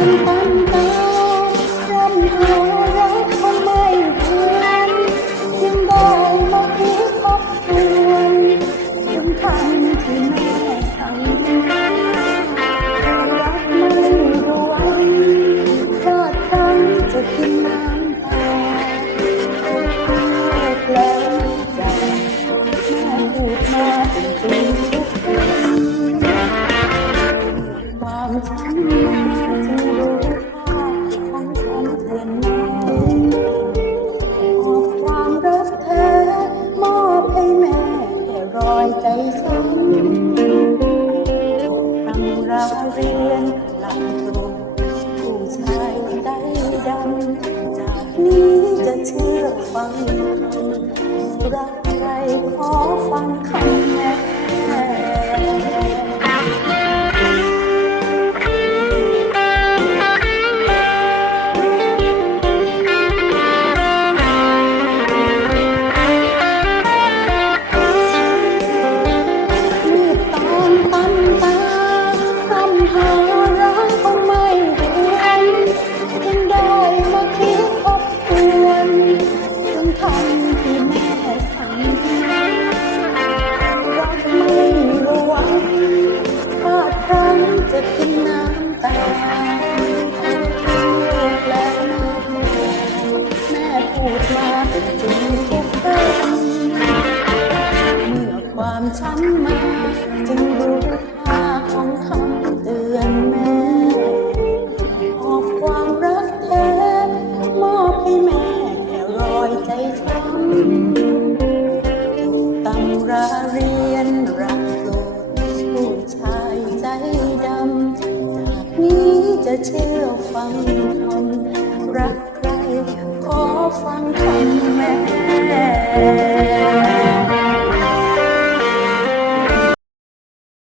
อนตันตาร่ำหารักคงไม่หวนจึงได้มาคิดทบทวนถึงคำที่แม่สั่งรักไม่รวนพลาดพลั้งจะกินน้ำตาแล้วใจแม่พูดมาเป็นจริงทุกคนความช้ำม อนแม่มอบความรักแท้มอบให้แม่แค่รอยใจช้ำตั้งราเรียนหลังตรงผู้ชายใจดำจากนี้จะเชื่อฟังคำรักใครขอฟังคำ พูดมาเป็นจริงทุกคำเมื่อความช้ำมาจึงรู้ค่าของคำเตือนแม่มอบความรักแท้มอบให้แม่แค่รอยใจช้ำตำราเรียนรักโลกผู้ชายใจดำจากนี้จะเชื่อฟังคำรัก flung